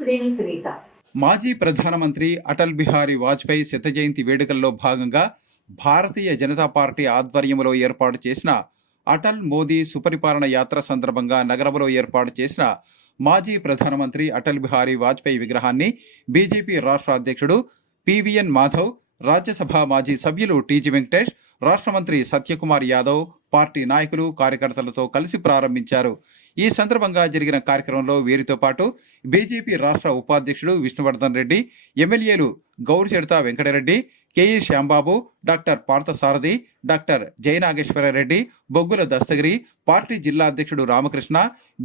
శ్రీను సునీత. మాజీ ప్రధానమంత్రి అటల్ బిహారీ వాజ్పేయి శత జయంతి వేడుకల్లో భాగంగా భారతీయ జనతా పార్టీ ఆధ్వర్యంలో ఏర్పాటు చేసిన అటల్ మోదీ సుపరిపాలన యాత్ర సందర్భంగా నగరంలో ఏర్పాటు చేసిన మాజీ ప్రధానమంత్రి అటల్ బిహారీ వాజ్పేయి విగ్రహాన్ని బీజేపీ రాష్ట్ర అధ్యక్షుడు పివిఎన్ మాధవ్, రాజ్యసభ మాజీ సభ్యులు టీజీ వెంకటేష్, రాష్ట్ర మంత్రి సత్యకుమార్ యాదవ్ పార్టీ నాయకులు, కార్యకర్తలతో కలిసి ప్రారంభించారు. ఈ సందర్భంగా జరిగిన కార్యక్రమంలో వీరితో పాటు బీజేపీ రాష్ట్ర ఉపాధ్యక్షుడు విష్ణువర్ధన్ రెడ్డి, ఎమ్మెల్యేలు గౌరిచెడత Venkatareddy, KE Shyambabu, doctor Parthasarathi, doctor Jayanageswarareddy, Boggula Dastagiri, party జిల్లా అధ్యక్షుడు రామకృష్ణ,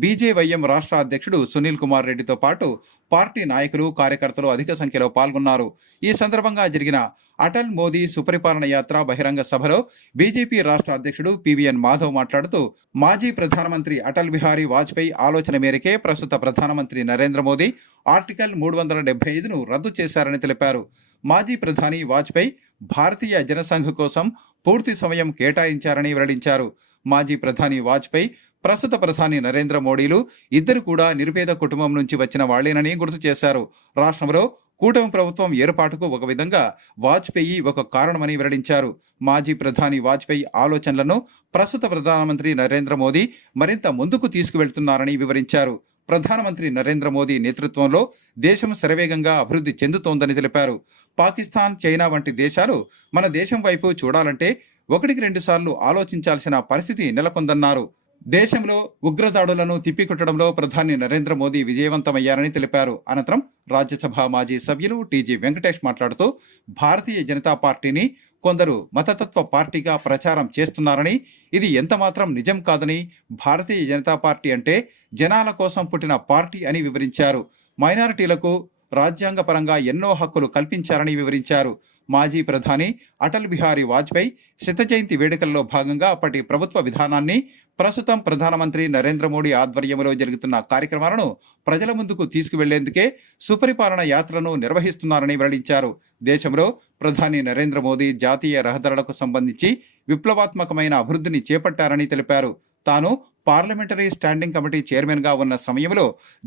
బీజేవైఎం రాష్ట్ర అధ్యక్షుడు సునీల్ కుమార్ రెడ్డితో పాటు పార్టీ నాయకులు, కార్యకర్తలు అధిక సంఖ్యలో పాల్గొన్నారు. ఈ సందర్భంగా జరిగిన అటల్ మోదీ సుపరిపాలన యాత్ర బహిరంగ సభలో బీజేపీ రాష్ట్ర అధ్యక్షుడు పివిఎన్ మాధవ్ మాట్లాడుతూ, మాజీ ప్రధానమంత్రి అటల్ బిహారీ వాజ్పేయి ఆలోచన మేరకే ప్రస్తుత ప్రధానమంత్రి నరేంద్ర మోదీ ఆర్టికల్ 375ను రద్దు చేశారని తెలిపారు. మాజీ ప్రధాని వాజ్పేయి భారతీయ జనసంఘ్ కోసం పూర్తి సమయం కేటాయించారని వెల్లడించారు. మాజీ ప్రధాని వాజ్పేయి, ప్రస్తుత ప్రధాని నరేంద్ర మోడీలు ఇద్దరు కూడా నిరుపేద కుటుంబం నుంచి వచ్చిన వాళ్లేనని గుర్తు చేశారు. రాష్ట్రంలో కూటమి ప్రభుత్వం ఏర్పాటుకు ఒక విధంగా వాజ్పేయి ఒక కారణమని వెల్లడించారు. మాజీ ప్రధాని వాజ్పేయి ఆలోచనలను ప్రస్తుత ప్రధానమంత్రి నరేంద్ర మోదీ మరింత ముందుకు తీసుకువెళ్తున్నారని వివరించారు. ప్రధానమంత్రి నరేంద్ర మోదీ నేతృత్వంలో దేశం శరవేగంగా అభివృద్ధి చెందుతోందని తెలిపారు. పాకిస్తాన్, చైనా వంటి దేశాలు మన దేశం వైపు చూడాలంటే 1-2 సార్లు ఆలోచించాల్సిన పరిస్థితి నెలకొందన్నారు. దేశంలో ఉగ్రదాడులను తిప్పికొట్టడంలో ప్రధాని నరేంద్ర మోదీ విజయవంతమయ్యారని తెలిపారు. అనంతరం రాజ్యసభ మాజీ సభ్యులు టీజీ వెంకటేష్ మాట్లాడుతూ, భారతీయ జనతా పార్టీని కొందరు మతతత్వ పార్టీగా ప్రచారం చేస్తున్నారని, ఇది ఎంతమాత్రం నిజం కాదని, భారతీయ జనతా పార్టీ అంటే జనాల కోసం పుట్టిన పార్టీ అని వివరించారు. మైనారిటీలకు రాజ్యాంగపరంగా ఎన్నో హక్కులు కల్పించారని వివరించారు. మాజీ ప్రధాని అటల్ బిహారీ వాజ్పేయి శత జయంతి వేడుకల్లో భాగంగా అప్పటి ప్రభుత్వ విధానాన్ని ప్రస్తుతం ప్రధానమంత్రి నరేంద్ర మోడీ ఆధ్వర్యంలో జరుగుతున్న కార్యక్రమాలను ప్రజల ముందుకు తీసుకువెళ్లేందుకే సుపరిపాలన యాత్రను నిర్వహిస్తున్నారని వెల్లడించారు. దేశంలో ప్రధాని నరేంద్ర మోదీ జాతీయ రహదారులకు సంబంధించి విప్లవాత్మకమైన అభివృద్ధిని చేపట్టారని తెలిపారు. తాను పార్లమెంటరీ స్టాండింగ్ కమిటీ చైర్మన్గా ఉన్న సమయంలో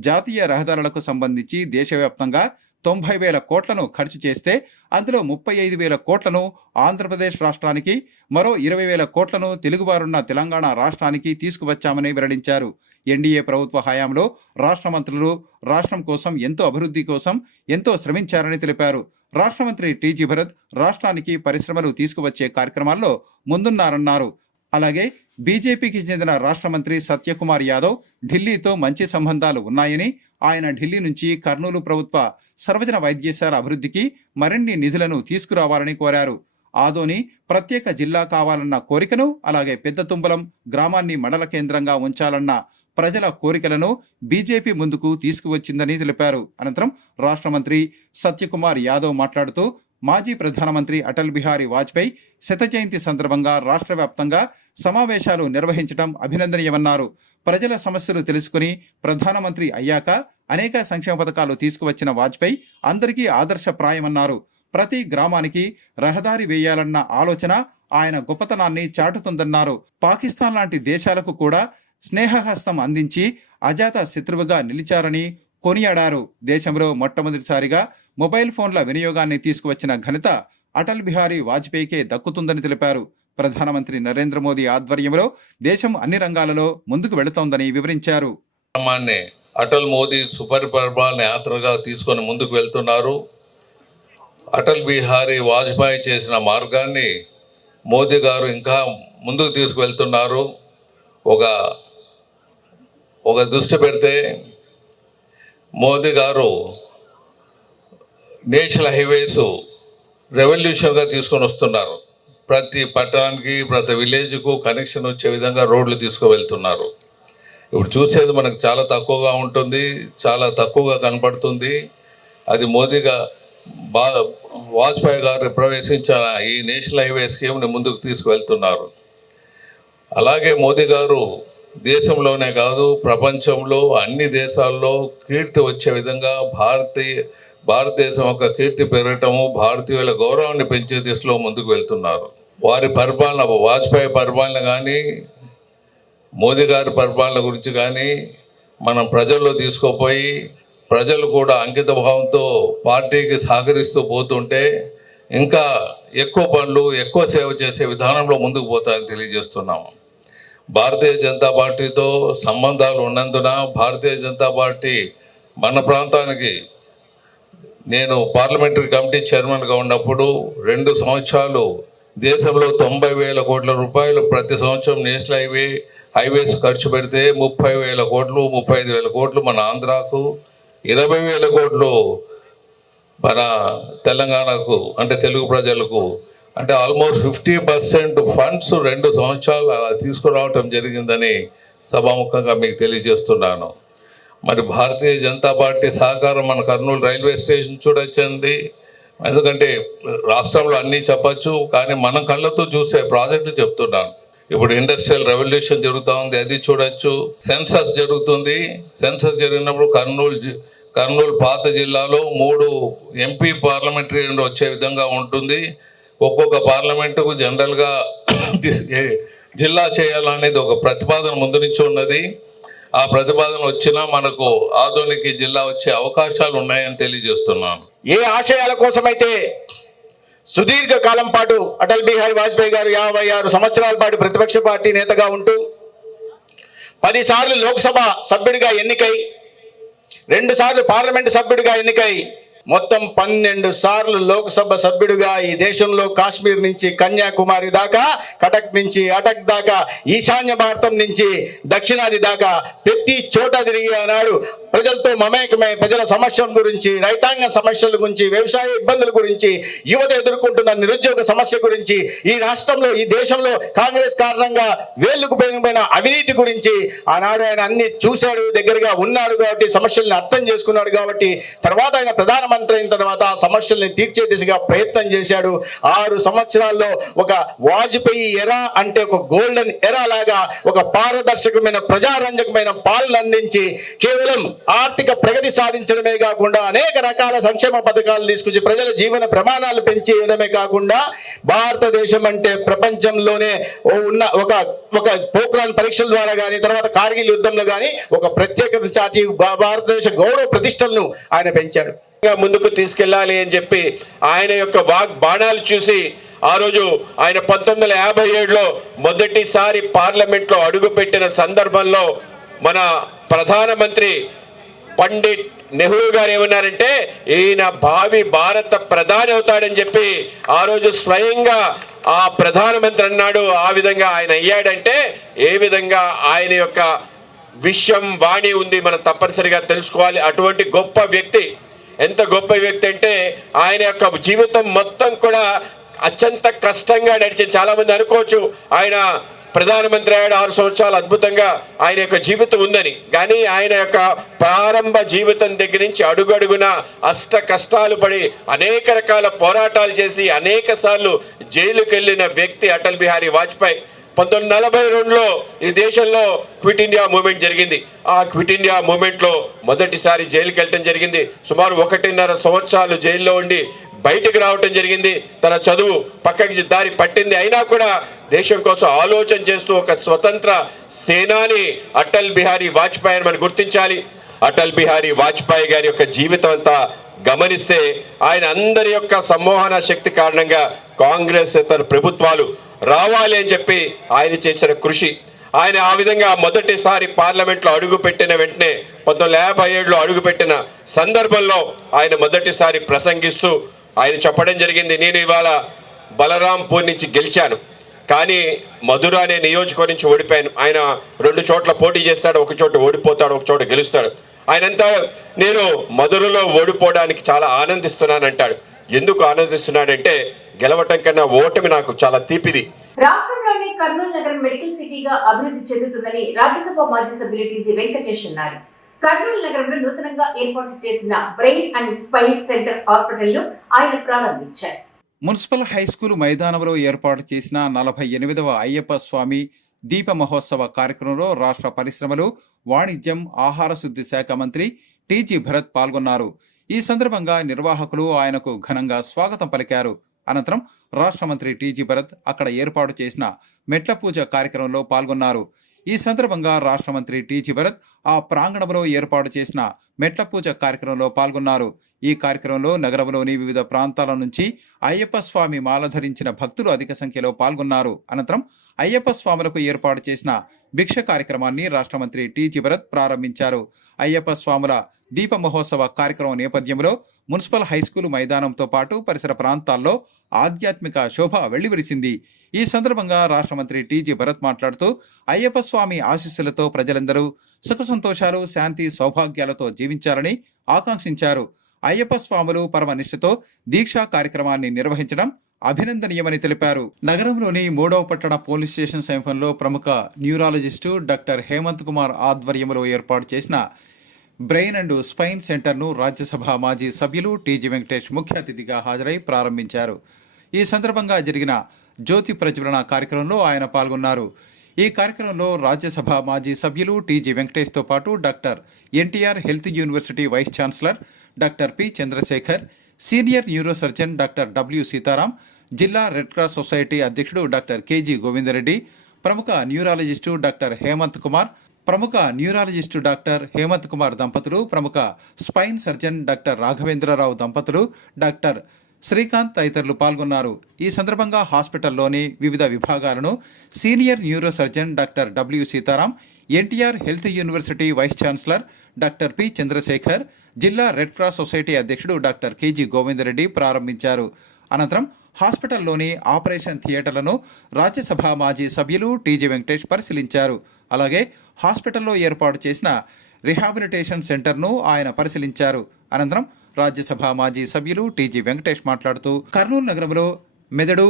జాతీయ రహదారులకు సంబంధించి దేశవ్యాప్తంగా 90,000 కోట్లను ఖర్చు చేస్తే అందులో 35,000 కోట్లను ఆంధ్రప్రదేశ్ రాష్ట్రానికి, మరో 20,000 కోట్లను తెలుగువారున్న తెలంగాణ రాష్ట్రానికి తీసుకువచ్చామని వెల్లడించారు. ఎన్డీఏ ప్రభుత్వ హయాంలో రాష్ట్ర మంత్రులు రాష్ట్రం కోసం అభివృద్ధి కోసం ఎంతో శ్రమించారని తెలిపారు. రాష్ట్ర మంత్రి టీజీ భరత్ రాష్ట్రానికి పరిశ్రమలు తీసుకువచ్చే కార్యక్రమాల్లో ముందున్నారన్నారు. అలాగే బీజేపీకి చెందిన రాష్ట్ర మంత్రి సత్యకుమార్ యాదవ్ ఢిల్లీతో మంచి సంబంధాలు ఉన్నాయని, ఆయన ఢిల్లీ నుంచి కర్నూలు ప్రభుత్వ సర్వజన వైద్యశాల అభివృద్ధికి మరిన్ని నిధులను తీసుకురావాలని కోరారు. ఆదోని ప్రత్యేక జిల్లా కావాలన్న కోరికను, అలాగే పెద్దతుంబలం గ్రామాన్ని మండల కేంద్రంగా ఉంచాలన్న ప్రజల కోరికలను బీజేపీ ముందుకు తీసుకువచ్చిందని తెలిపారు. అనంతరం రాష్ట్ర మంత్రి సత్యకుమార్ యాదవ్ మాట్లాడుతూ, మాజీ ప్రధానమంత్రి అటల్ బిహారీ వాజ్పేయి శత జయంతి సందర్భంగా రాష్ట్ర వ్యాప్తంగా సమావేశాలు నిర్వహించడం అభినందనీయమన్నారు. ప్రజల సమస్యలు తెలుసుకుని ప్రధానమంత్రి అయ్యాక అనేక సంక్షేమ పథకాలు తీసుకువచ్చిన వాజ్పేయి అందరికీ ఆదర్శప్రాయమన్నారు. ప్రతి గ్రామానికి రహదారి వేయాలన్న ఆలోచన ఆయన గొప్పతనాన్ని చాటుతుందన్నారు. పాకిస్తాన్ లాంటి దేశాలకు కూడా స్నేహహస్తం అందించి అజాత శత్రువుగా నిలిచారని కొనియాడారు. దేశంలో మొట్టమొదటిసారిగా మొబైల్ ఫోన్ల వినియోగాన్ని తీసుకువచ్చిన ఘనత అటల్ బిహారీ వాజ్పేయికే దక్కుతుందని తెలిపారు. ప్రధానమంత్రి నరేంద్ర మోదీ ఆధ్వర్యంలో దేశం అన్ని రంగాలలో ముందుకు వెళుతోందని వివరించారు. అటల్ మోదీ సుపరిపాలన యాత్రగా తీసుకొని ముందుకు వెళ్తున్నారు. అటల్ బిహారీ వాజ్పేయి చేసిన మార్గాన్ని మోదీ గారు ఇంకా ముందుకు తీసుకువెళ్తున్నారు. ఒక దృష్టి పెడితే మోదీ గారు నేషనల్ హైవేస్ రెవల్యూషన్గా తీసుకొని వస్తున్నారు. ప్రతి పట్టణానికి, ప్రతి విలేజ్కు కనెక్షన్ వచ్చే విధంగా రోడ్లు తీసుకువెళ్తున్నారు. ఇప్పుడు చూసేది మనకు చాలా తక్కువగా ఉంటుంది, చాలా తక్కువగా కనపడుతుంది. అది మోదీగా వాజ్పేయి గారు ప్రవేశించిన ఈ నేషనల్ హైవే స్కీమ్ని ముందుకు తీసుకువెళ్తున్నారు. అలాగే మోదీ గారు దేశంలోనే కాదు, ప్రపంచంలో అన్ని దేశాల్లో కీర్తి వచ్చే విధంగా భారతదేశం యొక్క కీర్తి పెరగటము, భారతీయుల గౌరవాన్ని పెంచే దిశలో ముందుకు వెళ్తున్నారు. వారి పరిపాలన, వాజ్పేయి పరిపాలన కానీ, మోదీ గారి పరిపాలన గురించి కానీ మనం ప్రజల్లో తీసుకుపోయి ప్రజలు కూడా అంకిత భావంతో పార్టీకి సహకరిస్తూ పోతుంటే ఇంకా ఎక్కువ పనులు ఎక్కువ సేవ చేసే విధానంలో ముందుకు పోతాయని తెలియజేస్తున్నాము. భారతీయ జనతా పార్టీతో సంబంధాలు ఉన్నందున భారతీయ జనతా పార్టీ మన ప్రాంతానికి నేను పార్లమెంటరీ కమిటీ చైర్మన్గా ఉన్నప్పుడు 2 సంవత్సరాలు దేశంలో 90,000 కోట్ల రూపాయలు ప్రతి సంవత్సరం నేషనల్ హైవేస్ ఖర్చు పెడితే 30,000 కోట్లు 35,000 కోట్లు మన ఆంధ్రాకు, 20,000 కోట్లు మన తెలంగాణకు అంటే తెలుగు ప్రజలకు, అంటే ఆల్మోస్ట్ 50% ఫండ్స్ 2 సంవత్సరాలు అలా తీసుకురావటం జరిగిందని సభాముఖంగా మీకు తెలియజేస్తున్నాను. మరి భారతీయ జనతా పార్టీ సహకారం మన కర్నూలు రైల్వే స్టేషన్ చూడొచ్చండి. ఎందుకంటే రాష్ట్రంలో అన్నీ చెప్పచ్చు, కానీ మనం కళ్ళతో చూసే ప్రాజెక్టులు చెప్తున్నాను. ఇప్పుడు ఇండస్ట్రియల్ రెవల్యూషన్ జరుగుతూ ఉంది, అది చూడొచ్చు. సెన్సస్ జరుగుతుంది. సెన్సస్ జరిగినప్పుడు కర్నూలు పాత జిల్లాలో 3 ఎంపీ పార్లమెంటరీ వచ్చే విధంగా ఉంటుంది. ఒక్కొక్క పార్లమెంటుకు జనరల్గా జిల్లా చేయాలనేది ఒక ప్రతిపాదన ముందు నుంచి ఉన్నది. ఆ ప్రతిపాదన వచ్చినా మనకు ఆధునిక జిల్లా వచ్చే అవకాశాలు ఉన్నాయని తెలియజేస్తున్నాను. ఏ ఆశయాల కోసమైతే సుదీర్ఘ కాలం పాటు అటల్ బిహారీ వాజ్పేయి గారు 56 సంవత్సరాల పాటు ప్రతిపక్ష పార్టీ నేతగా ఉంటూ 10 సార్లు లోక్సభ సభ్యుడిగా ఎన్నికై 2 సార్లు పార్లమెంటు సభ్యుడిగా ఎన్నికై మొత్తం 12 సార్లు లోక్సభ సభ్యుడిగా ఈ దేశంలో కాశ్మీర్ నుంచి కన్యాకుమారి దాకా, కటక్ నుంచి అటక్ దాకా, ఈశాన్య భారతం నుంచి దక్షిణాది దాకా ప్రతి చోట తిరిగి ఆనాడు ప్రజలతో మమేకమై ప్రజల సమస్యల గురించి, రైతాంగ సమస్యల గురించి, వ్యవసాయ ఇబ్బందుల గురించి, యువత ఎదుర్కొంటున్న నిరుద్యోగ సమస్య గురించి, ఈ రాష్ట్రంలో ఈ దేశంలో కాంగ్రెస్ కారణంగా వేళ్లకు పోయిన అవినీతి గురించి ఆనాడు ఆయన అన్ని చూశాడు, దగ్గరగా ఉన్నాడు కాబట్టి సమస్యల్ని అర్థం చేసుకున్నాడు కాబట్టి తర్వాత ఆయన ప్రధానమంత్రి అయిన తర్వాత ఆ సమస్యల్ని తీర్చే దిశగా ప్రయత్నం చేశాడు. 6 సంవత్సరాల్లో ఒక వాజ్పేయి ఎరా అంటే ఒక గోల్డెన్ ఎరా లాగా ఒక పారదర్శకమైన ప్రజారంజకమైన పాలన అందించి కేవలం ఆర్థిక ప్రగతి సాధించడమే కాకుండా అనేక రకాల సంక్షేమ పథకాలు తీసుకొచ్చి ప్రజల జీవన ప్రమాణాలు పెంచేయడమే కాకుండా భారతదేశం అంటే ప్రపంచంలోనే ఉన్న ఒక పోఖ్రాన్ పరీక్షల ద్వారా కానీ తర్వాత కార్గిల్ యుద్ధంలో కానీ ఒక ప్రత్యేకత చాటి భారతదేశ గౌరవ ప్రతిష్టలను ఆయన పెంచాడు. ముందుకు తీసుకెళ్లాలి అని చెప్పి ఆయన యొక్క బాణాలు చూసి ఆ రోజు ఆయన 1957లో మొదటిసారి పార్లమెంట్లో అడుగుపెట్టిన సందర్భంలో మన ప్రధానమంత్రి పండిట్ నెహ్రూ గారు ఏమన్నారంటే ఈయన భావి భారత ప్రధాని అవుతాడని చెప్పి ఆ రోజు స్వయంగా ఆ ప్రధానమంత్రి అన్నాడు. ఆ విధంగా ఆయన అయ్యాడంటే ఏ విధంగా ఆయన యొక్క విషయం వాణి ఉంది మనం తప్పనిసరిగా తెలుసుకోవాలి. అటువంటి గొప్ప వ్యక్తి, ఎంత గొప్ప వ్యక్తి అంటే ఆయన యొక్క జీవితం మొత్తం కూడా అత్యంత కష్టంగా నడిచింది. చాలామంది అనుకోవచ్చు ఆయన ప్రధానమంత్రి అయ్యాడు 6 సంవత్సరాలు అద్భుతంగా ఆయన యొక్క జీవితం ఉందని, కానీ ఆయన యొక్క ప్రారంభ జీవితం దగ్గర నుంచి అడుగడుగున అష్ట కష్టాలు పడి అనేక రకాల పోరాటాలు చేసి అనేక సార్లు జైలుకి వెళ్ళిన వ్యక్తి అటల్ బిహారీ వాజ్పేయి. 1942లో ఈ దేశంలో క్విట్ ఇండియా మూవ్మెంట్ జరిగింది. ఆ క్విట్ ఇండియా మూవ్మెంట్లో మొదటిసారి జైలుకి వెళ్ళటం జరిగింది. సుమారు 1.5 సంవత్సరాలు జైల్లో ఉండి బయటకు రావటం జరిగింది. తన చదువు పక్కకి దారి పట్టింది, అయినా కూడా దేశం కోసం ఆలోచన చేస్తూ ఒక స్వతంత్ర సేనాని అటల్ బిహారీ వాజ్పేయి మనం గుర్తించాలి. అటల్ బిహారీ వాజ్పేయి గారి యొక్క జీవితం అంతా గమనిస్తే ఆయన అందరి యొక్క సమ్మోహన శక్తి కారణంగా కాంగ్రెస్ ఇతర ప్రభుత్వాలు రావాలి అని చెప్పి ఆయన చేసిన కృషి, ఆయన ఆ విధంగా మొదటిసారి పార్లమెంట్లో అడుగుపెట్టిన వెంటనే 1957లో అడుగుపెట్టిన సందర్భంలో ఆయన మొదటిసారి ప్రసంగిస్తూ ఆయన చెప్పడం జరిగింది, నేను ఇవాళ బలరాంపూర్ నుంచి గెలిచాను, కానీ మధుర అనే నియోజకవర్గం నుంచి ఓడిపోయాను. ఆయన 2 చోట్ల పోటీ చేస్తాడు, ఒక చోట ఓడిపోతాడు, ఒక చోట గెలుస్తాడు. ఆయనంతా నేను మధురలో ఓడిపోవడానికి చాలా ఆనందిస్తున్నాను అంటాడు. ఎందుకు ఆనందిస్తున్నాడంటే గెలవటం కన్నా ఓటమి నాకు చాలా తీపిది. రాష్ట్రంలోని కర్నూలు నగరం మెడికల్ సిటీగా అభివృద్ధి చెందుతుందని రాజ్యసభ మాజీ సభ్యులు టీజీ వెంకటేష్ అన్నారు. కర్నూలు నగరంలో నూతనంగా ఏర్పాటు చేసిన brain and spine centre hospital ను ఆయన ప్రారంభించారు. మున్సిపల్ హైస్కూల్ మైదానంలో ఏర్పాటు చేసిన 48వ అయ్యప్ప స్వామి దీప మహోత్సవ కార్యక్రమంలో రాష్ట్ర పరిశ్రమలు, వాణిజ్యం, ఆహార శుద్ధి శాఖ మంత్రి టీజీ భరత్ పాల్గొన్నారు. ఈ సందర్భంగా నిర్వాహకులు ఆయనకు ఘనంగా స్వాగతం పలికారు. అనంతరం రాష్ట్ర మంత్రి టీజీ భరత్ అక్కడ ఏర్పాటు చేసిన మెట్ల పూజ కార్యక్రమంలో పాల్గొన్నారు. ఈ సందర్భంగా రాష్ట్ర మంత్రి టీజీ భరత్ ఆ ప్రాంగణంలో ఏర్పాటు చేసిన మెట్ల పూజ కార్యక్రమంలో పాల్గొన్నారు. ఈ కార్యక్రమంలో నగరంలోని వివిధ ప్రాంతాల నుంచి అయ్యప్ప స్వామి మాల ధరించిన భక్తులు అధిక సంఖ్యలో పాల్గొన్నారు. అనంతరం అయ్యప్ప స్వాములకు ఏర్పాటు చేసిన భిక్ష కార్యక్రమాన్ని రాష్ట్ర మంత్రి టీజీ భరత్ ప్రారంభించారు. అయ్యప్ప స్వాముల దీప మహోత్సవ కార్యక్రమం నేపథ్యంలో మున్సిపల్ హైస్కూల్ మైదానంతో పాటు పరిసర ప్రాంతాల్లో ఆధ్యాత్మిక శోభ వెళ్లివిరిసింది. ఈ సందర్భంగా రాష్ట్ర మంత్రి టీజీ భరత్ మాట్లాడుతూ అయ్యప్ప స్వామి ఆశీస్సులతో ప్రజలందరూ సుఖ సంతోషాలు, శాంతి, సౌభాగ్యాలతో జీవించాలని ఆకాంక్షించారు. అయ్యప్ప స్వాములు పరమ నిష్ఠతో దీక్షా కార్యక్రమాన్ని నిర్వహించడం అభినందనీయమని తెలిపారు. నగరంలోని 3వ పట్టణ పోలీస్ స్టేషన్ సమీపంలో ప్రముఖ న్యూరాలజిస్టు డాక్టర్ హేమంత్ కుమార్ ఆధ్వర్యంలో ఏర్పాటు చేసిన బ్రెయిన్ అండ్ స్పైన్ సెంటర్ను రాజ్యసభ మాజీ సభ్యులు టీజీ వెంకటేష్ ముఖ్య అతిథిగా హాజరై ప్రారంభించారు. ఈ సందర్భంగా జరిగిన జ్యోతి ప్రజ్వలన కార్యక్రమంలో ఆయన పాల్గొన్నారు. ఈ కార్యక్రమంలో రాజ్యసభ మాజీ సభ్యులు టీజీ వెంకటేష్తో పాటు doctor NTR health university vice chancellor doctor P Chandrashekar, senior neuro surgeon doctor W Sitaram, జిల్లా రెడ్ క్రాస్ సొసైటీ అధ్యక్షుడు డాక్టర్ కేజీ గోవిందరెడ్డి, ప్రముఖ న్యూరాలజిస్టు డాక్టర్ హేమంత్ కుమార్ దంపతులు, ప్రముఖ స్పైన్ సర్జన్ డాక్టర్ రాఘవేంద్రరావు దంపతులు, డాక్టర్ శ్రీకాంత్ తదితరులు పాల్గొన్నారు. ఈ సందర్భంగా హాస్పిటల్లోని వివిధ విభాగాలను senior neuro surgeon doctor W Sitaram, NTR health university vice chancellor doctor P Chandrashekar, జిల్లా రెడ్ క్రాస్ సొసైటీ అధ్యక్షుడు డాక్టర్ కేజీ గోవిందరెడ్డి ప్రారంభించారు. అనంతరం హాస్పిటల్లోని ఆపరేషన్ థియేటర్లను రాజ్యసభ మాజీ సభ్యులు టీజీ వెంకటేష్ పరిశీలించారు. అలాగే హాస్పిటల్లో ఏర్పాటు చేసిన రిహాబిలిటేషన్ సెంటర్ను ఆయన పరిశీలించారు. అనంతరం రాజ్యసభ మాజీ సభ్యులు టీజీ వెంకటేష్ మాట్లాడుతూ కర్నూలు నగరంలో మెదడు,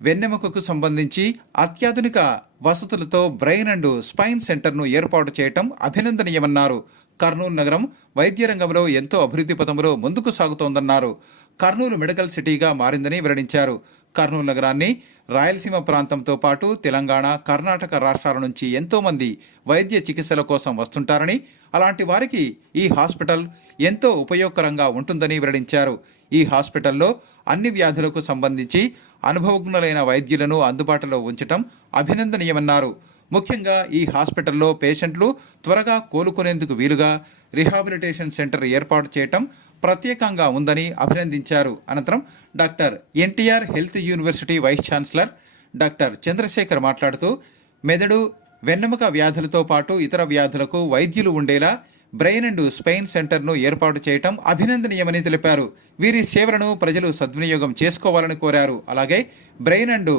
వెన్నెముకకు సంబంధించి అత్యాధునిక వసతులతో బ్రెయిన్ అండ్ స్పైన్ సెంటర్ను ఏర్పాటు చేయటం అభినందనీయమన్నారు. కర్నూలు నగరం వైద్య రంగంలో ఎంతో అభివృద్ధి పథంలో ముందుకు సాగుతోందన్నారు. కర్నూలు మెడికల్ సిటీగా మారిందని వెల్లడించారు. కర్నూలు నగరాన్ని రాయలసీమ ప్రాంతంతో పాటు తెలంగాణ, కర్ణాటక రాష్ట్రాల నుంచి ఎంతోమంది వైద్య చికిత్సల కోసం వస్తుంటారని, అలాంటి వారికి ఈ హాస్పిటల్ ఎంతో ఉపయోగకరంగా ఉంటుందని వెల్లడించారు. ఈ హాస్పిటల్లో అన్ని వ్యాధులకు సంబంధించి అనుభవజ్ఞులైన వైద్యులను అందుబాటులో ఉంచడం అభినందనీయమన్నారు. ముఖ్యంగా ఈ హాస్పిటల్లో పేషెంట్లు త్వరగా కోలుకునేందుకు వీలుగా రిహాబిలిటేషన్ సెంటర్ ఏర్పాటు చేయటం ప్రత్యేకంగా ఉందని అభినందించారు. అనంతరం doctor NTR health university vice chancellor doctor Chandrashekar మాట్లాడుతూ మెదడు, వెన్నెముక వ్యాధులతో పాటు ఇతర వ్యాధులకు వైద్యులు ఉండేలా బ్రెయిన్ అండ్ స్పైన్ సెంటర్ను ఏర్పాటు చేయటం అభినందనీయమని తెలిపారు. వీరి సేవలను ప్రజలు సద్వినియోగం చేసుకోవాలని కోరారు. అలాగే బ్రెయిన్ అండ్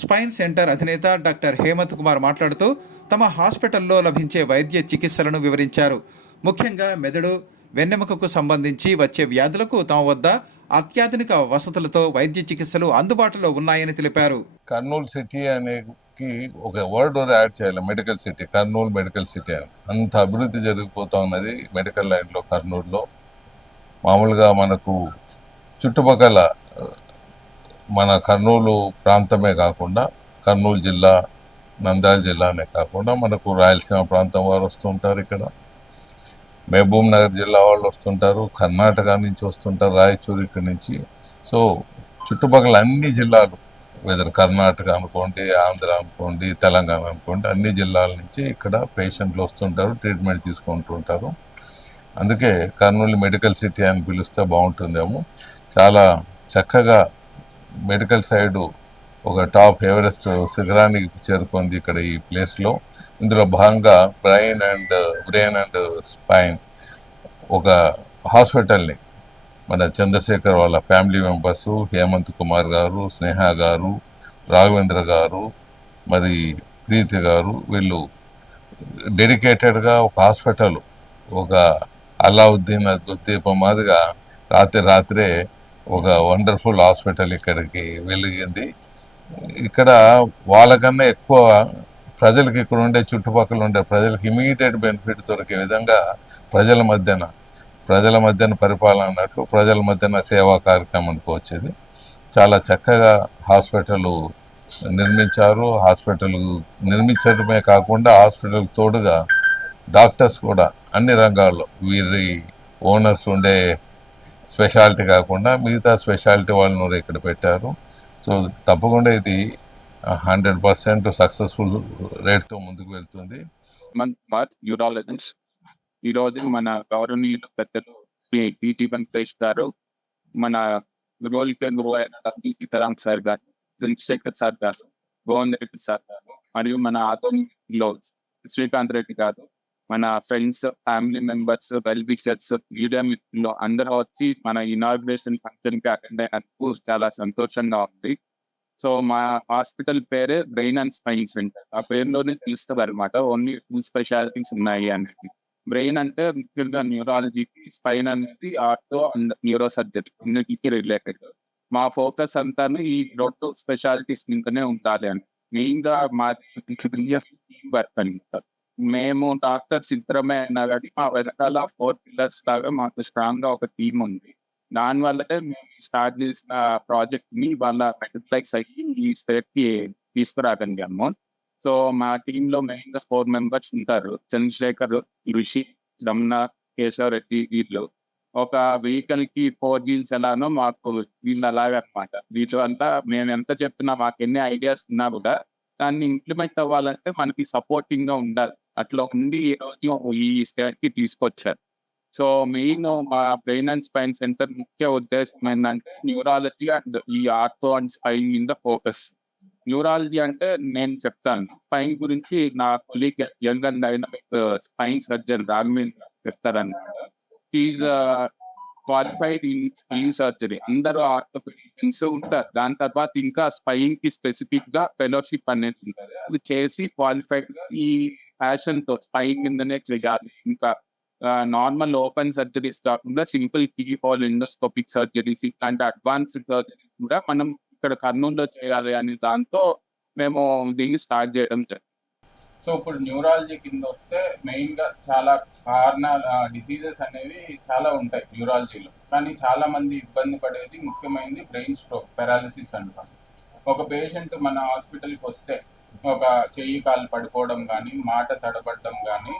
స్పైన్ సెంటర్ అధినేత డాక్టర్ హేమంత్ కుమార్ మాట్లాడుతూ తమ హాస్పిటల్లో లభించే వైద్య చికిత్సలను వివరించారు. ముఖ్యంగా మెదడు, వెన్నెముకకు సంబంధించి వచ్చే వ్యాధులకు తమ వద్ద అత్యాధునిక వసతులతో వైద్య చికిత్సలు అందుబాటులో ఉన్నాయని తెలిపారు. కర్నూలు సిటీ అనేది ఒక వర్డ్ యాడ్ చేయాలి, medical city, Kurnool medical city అని. అంత అభివృద్ధి జరిగిపోతా ఉన్నది మెడికల్ లైన్లో కర్నూలులో. మామూలుగా మనకు చుట్టుపక్కల మన కర్నూలు ప్రాంతమే కాకుండా కర్నూలు జిల్లా, నంద్యాల జిల్లానే కాకుండా మనకు రాయలసీమ ప్రాంతం వారు వస్తుంటారు, ఇక్కడ మహబూబ్ నగర్ జిల్లా వాళ్ళు వస్తుంటారు, కర్ణాటక నుంచి వస్తుంటారు, రాయచూరు ఇక్కడి నుంచి. సో చుట్టుపక్కల అన్ని జిల్లాలు, వెదర్ కర్ణాటక అనుకోండి, ఆంధ్ర అనుకోండి, తెలంగాణ అనుకోండి, అన్ని జిల్లాల నుంచి ఇక్కడ పేషెంట్లు వస్తుంటారు, ట్రీట్మెంట్ తీసుకుంటుంటారు. అందుకే కర్నూలు మెడికల్ సిటీ అని పిలిస్తే బాగుంటుందేమో. చాలా చక్కగా మెడికల్ సైడు ఒక టాప్ ఎవరెస్ట్ శిఖరానికి చేరుకుంది ఇక్కడ ఈ ప్లేస్లో. ఇందులో భాగంగా బ్రెయిన్ అండ్ స్పైన్ ఒక హాస్పిటల్ని మన చంద్రశేఖర్ వాళ్ళ ఫ్యామిలీ మెంబర్సు, హేమంత్ కుమార్ గారు, స్నేహ గారు, రాఘవేంద్ర గారు, మరి ప్రీతి గారు, వీళ్ళు డెడికేటెడ్గా ఒక హాస్పిటల్, ఒక అలావుద్దీన్ దీపం మాదిరిగా రాత్రే ఒక వండర్ఫుల్ హాస్పిటల్ ఇక్కడికి వెలిగింది. ఇక్కడ వాళ్ళకన్నా ఎక్కువ ప్రజలకు, ఇక్కడ ఉండే చుట్టుపక్కల ఉండే ప్రజలకు ఇమీడియట్ బెనిఫిట్ దొరికే విధంగా ప్రజల మధ్యన పరిపాలన అన్నట్లు ప్రజల మధ్యన సేవా కార్యక్రమం అనుకోవచ్చేది. చాలా చక్కగా హాస్పిటల్ నిర్మించారు. హాస్పిటల్ నిర్మించడమే కాకుండా హాస్పిటల్ తోడుగా డాక్టర్స్ కూడా అన్ని రంగాల్లో, వీరి ఓనర్స్ ఉండే స్పెషాలిటీ కాకుండా మిగతా స్పెషాలిటీ వాళ్ళను ఇక్కడ పెట్టారు. సో తప్పకుండా ఇది 100% సక్సెస్ఫుల్ రేట్తో ముందుకు వెళ్తుంది. యూరాలజిస్ట్ ఈరోజు మన గౌరవనీయులు పెద్దలు శ్రీ టి వెంకటేష్ గారు, మన రోల్ సీతారాం సార్ గారు, చంద్రశేఖర్ సార్ గారు, భువన్ రెడ్డి సార్ గారు, మరియు మన ఆధ్వర్యంలో శ్రీకాంత్ రెడ్డి గారు, మన friends, family members, well wishers, media మిత్రులు అందరూ వచ్చి మన ఇనాగ్రేషన్ ఫంక్షన్ కి అటెండ్ అయినందుకు చాలా సంతోషంగా ఉంది. సో మా హాస్పిటల్ పేరే బ్రెయిన్ అండ్ స్పైన్ సెంటర్. ఆ పేరులోనే తెలుస్తుంది అనమాట, ఓన్లీ 2 స్పెషాలిటీస్ ఉన్నాయి అనేది. బ్రెయిన్ అంటే ముఖ్యంగా న్యూరాలజీకి, స్పైన్ అనేది ఆర్థో అండ్ న్యూరో సర్జరీ ఇన్నిటికి రిలేటెడ్. మా ఫోకస్ అంతా ఈ 2 స్పెషాలిటీస్ మీదనే ఉండాలి అని. మెయిన్ గా మాది టీమ్ వర్క్ అనమాట. మేము డాక్టర్స్ ఇద్దరమే అయినా కానీ మా వెనకాల 4 పిల్లర్స్ లాగా మాకు స్ట్రాంగ్ గా ఒక టీమ్ ఉంది. దాని వల్లనే మేము స్టార్ట్ చేసిన ప్రాజెక్ట్ ని వాళ్ళ మెటలైజ్ అయ్యి ఈ స్టేట్ కి తీసుకురాగలిగాము. సో మా టీమ్ లో మెయిన్ గా 4 మెంబర్స్ ఉంటారు. చంద్రశేఖర్, ఋషి, రమణ, కేశవ్ రెడ్డి. వీళ్ళు ఒక వెహికల్ కి 4 వీల్స్ ఎలానో మాకు వీళ్ళు అలాగే అనమాట. వీళ్ళు అంతా మేము ఎంత చెప్పినా, మాకు ఎన్ని ఐడియాస్ ఉన్నా కూడా దాన్ని ఇంప్లిమెంట్ అవ్వాలంటే మనకి సపోర్టింగ్ గా ఉండాలి. అట్లా ఉండి ఈ రోజు ఈ స్టేట్ కి తీసుకొచ్చారు. సో మెయిన్ మా బ్రెయిన్ అండ్ స్పైన్ సెంటర్ ముఖ్య ఉద్దేశం ఏంటంటే న్యూరాలజీ అండ్ ఈ ortho and spine in the focus. Neurology అంటే నేను చెప్తాను, స్పైన్ గురించి నా colleague young and dynamic spine surgeon Raghavendra చెప్తారన్నమాట. Is qualified in spine surgery. అందరూ ఆర్థోపెడిక్స్ ఉంటారు. దాని తర్వాత ఇంకా స్పైన్ కి స్పెసిఫిక్ గా ఫెలోషిప్ అనేది ఉంటుంది. అది చేసి క్వాలిఫైడ్ ఈ ప్యాషన్ తో స్పైన్ కిందనే చేయాలి. ఇంకా నార్మల్ ఓపెన్ సర్జరీస్ కాకుండా simple keyhole endoscopic surgeries, ఇట్లాంటి అడ్వాన్స్డ్ సర్జరీస్ కూడా మనం ఇక్కడ కర్నూలులో చేయాలి అని దాంతో మేము దీన్ని స్టార్ట్ చేయడం జరిగింది. సో ఇప్పుడు న్యూరాలజీ కింద వస్తే మెయిన్ గా చాలా కారణాల డిసీజెస్ అనేవి చాలా ఉంటాయి న్యూరాలజీలో. కానీ చాలా మంది ఇబ్బంది పడేది ముఖ్యమైనది బ్రెయిన్ స్ట్రోక్, పారాలిసిస్ అంటారు. ఒక పేషెంట్ మన హాస్పిటల్కి వస్తే ఒక చెయ్యి కాలు పడిపోవడం కానీ, మాట తడబడడం కానీ,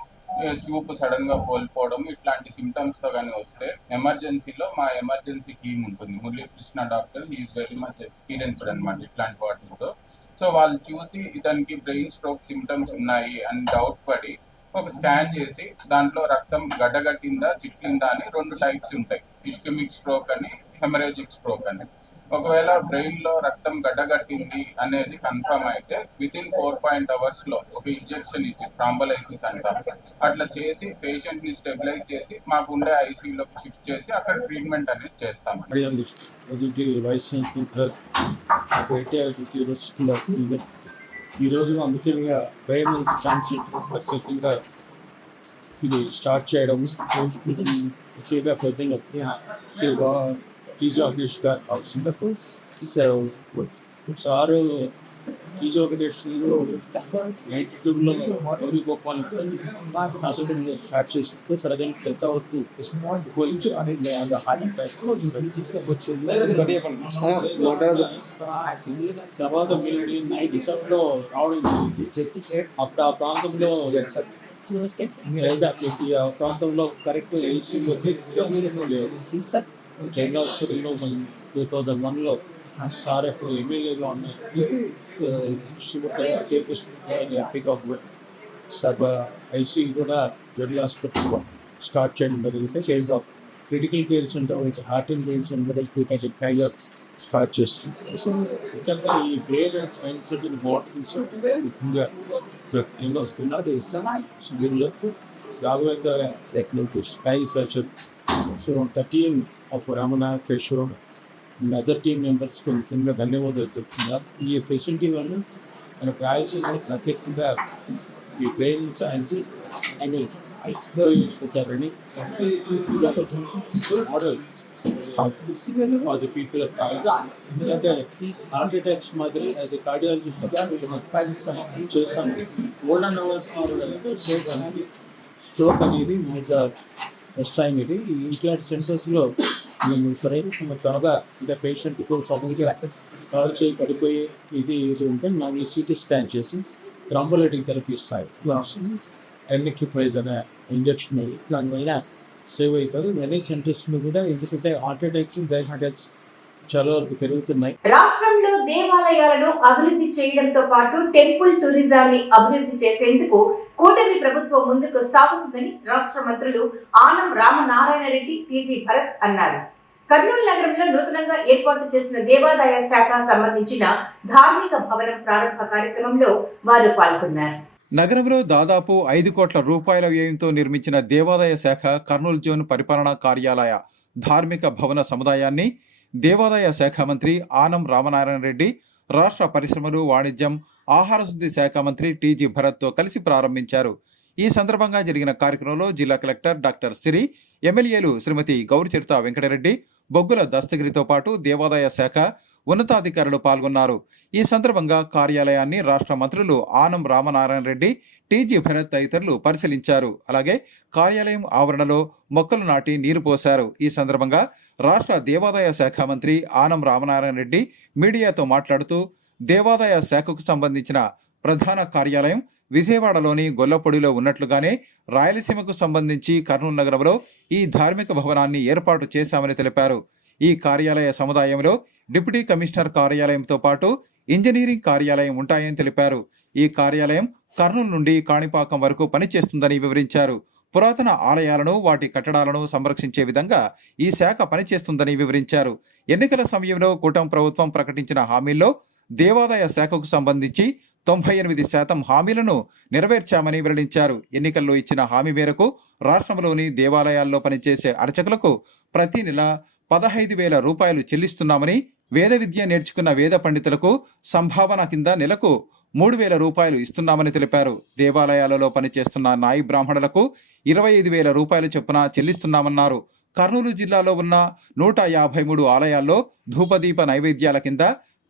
చూపు సడన్ గా కోల్పోవడం, ఇట్లాంటి సిమ్టమ్స్ తో కానీ వస్తే ఎమర్జెన్సీలో మా ఎమర్జెన్సీ టీమ్ ఉంటుంది. Muralikrishna doctor is very much experienced అనమాట ఇట్లాంటి వాటితో. సో వాళ్ళు చూసి ఇతనికి బ్రెయిన్ స్ట్రోక్ సిమ్టమ్స్ ఉన్నాయి అని డౌట్ పడి ఒక స్కాన్ చేసి దాంట్లో రక్తం గడ్డగట్టిందా చిట్లిందా అని 2 టైప్స్ ఉంటాయి, ఇస్కెమిక్ స్ట్రోక్ అని, హెమరేజిక్ స్ట్రోక్ అని. ఒకవేళ బ్రెయిన్ లో రక్తం గడ్డగట్టింది అనేది కన్ఫర్మ్ అయితే వితిన్ 4 hours లో ఒక ఇంజెక్షన్ ఇచ్చి థ్రాంబోలైసిస్ అంటారు. అట్లా చేసి పేషెంట్ ని స్టెబిలైజ్ చేసి మాకు ఉండే ఐసీయూలోకి షిఫ్ట్ చేసి అక్కడ ట్రీట్మెంట్ అనేది చేస్తాం. ఈ రోజున ముఖ్యంగా బ్రెయిన్ ట్రాన్స్ప్లాంట్ ఇది స్టార్ట్ చేయడం ముఖ్యంగా పెద్దగా ఫిజియోథెరపిస్ట్ గారు సారు ఫిజియోథెరపిస్ట్లో 92లో గౌరీ గోపాల్ హాస్పిటల్ స్టార్ట్ చేసి సర్జన్ ఎంత వస్తూ పోయించి అనేది తర్వాత మీరు 97లో రావడం జరిగింది. అప్పుడు ఆ ప్రాంతంలో ఆ ప్రాంతంలో కరెక్ట్ ఏసీ వచ్చి జైన్ హాస్పిటల్లో 2001లో సార్ అప్పుడు ఎమ్మెల్యేగా ఉన్నాయి. సబ్ ఐసీ కూడా జనరల్ హాస్పిటల్లో స్టార్ట్ చేయడం జరిగింది. కేస్ ఆఫ్ క్రిటికల్ కేర్స్ ఉంటాయి, హార్ట్ అండ్ బ్రెయిన్స్ ఉంటాయి, స్టార్ట్ చేస్తుంది. ముఖ్యంగా ఈ brain and spine surgery bodies ముఖ్యంగా ఎన్నో వస్తున్నారు. Raghavendra spine surgeon. So the team of Ramana, Keshav and other team మెంబర్స్కి ముఖ్యంగా ధన్యవాదాలు చెప్తున్నారు. ఈ ఫెసిలిటీ వల్ల మనకు రాయాల్సిన ప్రత్యేకంగా ఈ బ్రెయిన్ సైన్స్ అని ఉపయోగించుకుంటారని మోడల్ the people of ఎందుకంటే హార్ట్ అటాక్స్ మాదిరి అది కార్డియాలజిస్ట్ చేస్తాను. గోల్డెన్ అవర్స్ స్ట్రోక్ అనేది మేజర్ ఫస్ట్ టైం ఇది. ఇట్లాంటి సెంటర్స్లో మేము సరైన త్వరగా అంటే పేషెంట్ సడన్గా కాల్ చేయి పడిపోయి ఇది ఉంటే మనం సిటీ స్కాన్ చేసి థ్రాంబోలైటిక్ థెరపీ ఇస్తాయి. ఎన్నిక్యూప్రైజ్ అనే ఇంజక్షన్ దానివల్ల సేవ్ అవుతారు. వెరీ సెంటర్స్లో కూడా ఎందుకంటే హార్ట్ అటాక్స్, బ్రెయిన్ అటాక్స్ చాలా వరకు పెరుగుతున్నాయి. రాష్ట్రంలో దేవాలయాలను అభివృద్ధి చేయడంతో పాటు టెంపుల్ టూరిజాన్ని అభివృద్ధి చేసేందుకు కూటమి ప్రభుత్వం ముందుకు సాగుతుందని రాష్ట్ర మంత్రులు ఆనం రామనారాయణ రెడ్డి, టీజీ భరత్ అన్నారు. కర్నూలు నగరంలో నూతనంగా ఏర్పాటు చేసిన దేవాదాయ శాఖ సంబంధించిన ధార్మిక భవనం ప్రారంభ కార్యక్రమంలో వారు పాల్గొన్నారు. నగరంలో దాదాపు 5 కోట్ల రూపాయల వ్యయంతో నిర్మించిన దేవాదాయ శాఖ కర్నూలు జోన్ పరిపాలనా కార్యాలయ ధార్మిక భవన సముదాయాన్ని దేవాదాయ శాఖ మంత్రి ఆనం రామనారాయణ రెడ్డి, రాష్ట్ర పరిశ్రమలు, వాణిజ్యం, ఆహార శుద్ధి శాఖ మంత్రి టీజీ భరత్తో కలిసి ప్రారంభించారు. ఈ సందర్భంగా జరిగిన కార్యక్రమంలో జిల్లా కలెక్టర్ డాక్టర్ సిరి, ఎమ్మెల్యేలు శ్రీమతి గౌరిచరిత వెంకటరెడ్డి, బొగ్గుల దస్తగిరితో పాటు దేవాదాయ శాఖ ఉన్నతాధికారులు పాల్గొన్నారు. ఈ సందర్భంగా కార్యాలయాన్ని రాష్ట్ర మంత్రులు ఆనం రామనారాయణ రెడ్డి, టీజీ భరత్ తదితరులు పరిశీలించారు. అలాగే కార్యాలయం ఆవరణలో మొక్కలు నాటి నీరు పోశారు. ఈ సందర్భంగా రాష్ట్ర దేవాదాయ శాఖ మంత్రి ఆనం రామనారాయణ రెడ్డి మీడియాతో మాట్లాడుతూ దేవాదాయ శాఖకు సంబంధించిన ప్రధాన కార్యాలయం విజయవాడలోని గొల్లపొడిలో ఉన్నట్లుగానే రాయలసీమకు సంబంధించి కర్నూలు నగరంలో ఈ ధార్మిక భవనాన్ని ఏర్పాటు చేశామని తెలిపారు. ఈ కార్యాలయ సముదాయంలో డిప్యూటీ కమిషనర్ కార్యాలయంతో పాటు ఇంజనీరింగ్ కార్యాలయం ఉంటాయని తెలిపారు. ఈ కార్యాలయం కర్నూలు నుండి కాణిపాకం వరకు పనిచేస్తుందని వివరించారు. పురాతన ఆలయాలను, వాటి కట్టడాలను సంరక్షించే విధంగా ఈ శాఖ పనిచేస్తుందని వివరించారు. ఎన్నికల సమయంలో కూటమి ప్రభుత్వం ప్రకటించిన హామీల్లో దేవాదాయ శాఖకు సంబంధించి 98% హామీలను నెరవేర్చామని వెల్లడించారు. ఎన్నికల్లో ఇచ్చిన హామీ మేరకు రాష్ట్రంలోని దేవాలయాల్లో పనిచేసే అర్చకులకు ప్రతి నెల 15,000 రూపాయలు చెల్లిస్తున్నామని, వేద విద్య నేర్చుకున్న వేద పండితులకు సంభావన కింద నెలకు 3,000 రూపాయలు ఇస్తున్నామని తెలిపారు. దేవాలయాలలో పనిచేస్తున్న నాయి బ్రాహ్మణులకు 25,000 రూపాయలు చొప్పున చెల్లిస్తున్నామన్నారు. కర్నూలు జిల్లాలో ఉన్న 153 ఆలయాల్లో ధూపదీప నైవేద్యాల కింద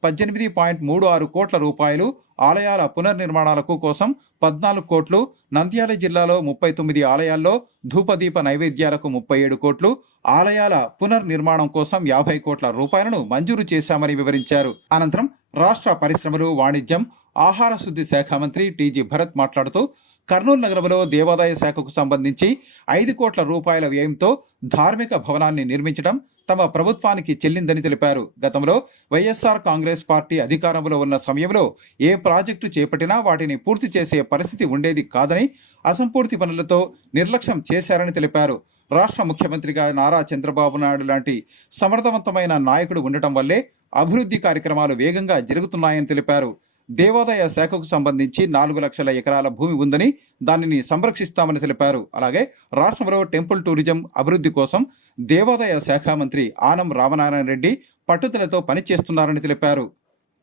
18.36 కోట్ల రూపాయలు, ఆలయాల పునర్నిర్మాణాలకు కోసం 14 కోట్లు, నంద్యాల జిల్లాలో 39 ఆలయాల్లో ధూపదీప నైవేద్యాలకు 37 కోట్లు, ఆలయాల పునర్నిర్మాణం కోసం 50 కోట్ల రూపాయలను మంజూరు చేశామని వివరించారు. అనంతరం రాష్ట్ర పరిశ్రమలు, వాణిజ్యం, ఆహార శుద్ధి శాఖ మంత్రి టీజీ భరత్ మాట్లాడుతూ కర్నూలు నగరంలో దేవాదాయ శాఖకు సంబంధించి 5 కోట్ల రూపాయల వ్యయంతో ధార్మిక భవనాన్ని నిర్మించడం తమ ప్రభుత్వానికి చెల్లిందని తెలిపారు. గతంలో వైఎస్ఆర్ కాంగ్రెస్ పార్టీ అధికారంలో ఉన్న సమయంలో ఏ ప్రాజెక్టు చేపట్టినా వాటిని పూర్తి చేసే పరిస్థితి ఉండేది కాదని, అసంపూర్తి పనులతో నిర్లక్ష్యం చేశారని తెలిపారు. రాష్ట్ర ముఖ్యమంత్రిగా నారా చంద్రబాబు నాయుడు లాంటి సమర్థవంతమైన నాయకుడు ఉండటం వల్లే అభివృద్ధి కార్యక్రమాలు వేగంగా జరుగుతున్నాయని తెలిపారు. దేవాదాయ శాఖకు సంబంధించి 4 లక్షల ఎకరాల భూమి ఉందని, దానిని సంరక్షిస్తామని తెలిపారు. అలాగే రాష్ట్రంలో టెంపుల్ టూరిజం అభివృద్ధి కోసం దేవాదాయ శాఖ మంత్రి ఆనం రామనారాయణ రెడ్డి పట్టుదలతో పనిచేస్తున్నారని తెలిపారు.